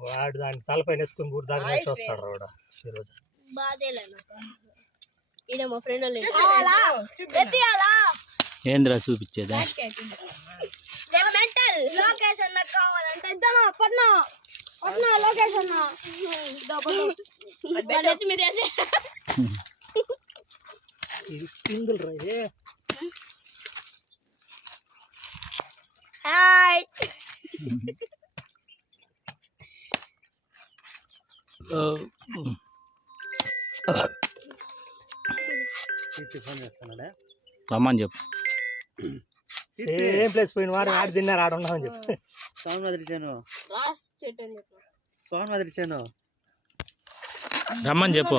వాడు దాన్ని తలపైన ఎత్తుకుని కూడా దాకా నుంచి వస్తాడు వాడు ఈరోజు మా ఫ్రెండ్ ఏంద్రా చూపించేదా లొకేషన్ కావాలంటే లొకేషన్ మీద పిందులు రే హాయ్ రమ్మని చెప్పు సేమ్ ప్లేస్ పోయిన వాడు ఆడ తిన్నారు ఆడ ఉన్నామని చెప్పు సౌండ్ వదిలిచాను సౌండ్ వదిలిచాను రమ్మని చెప్పు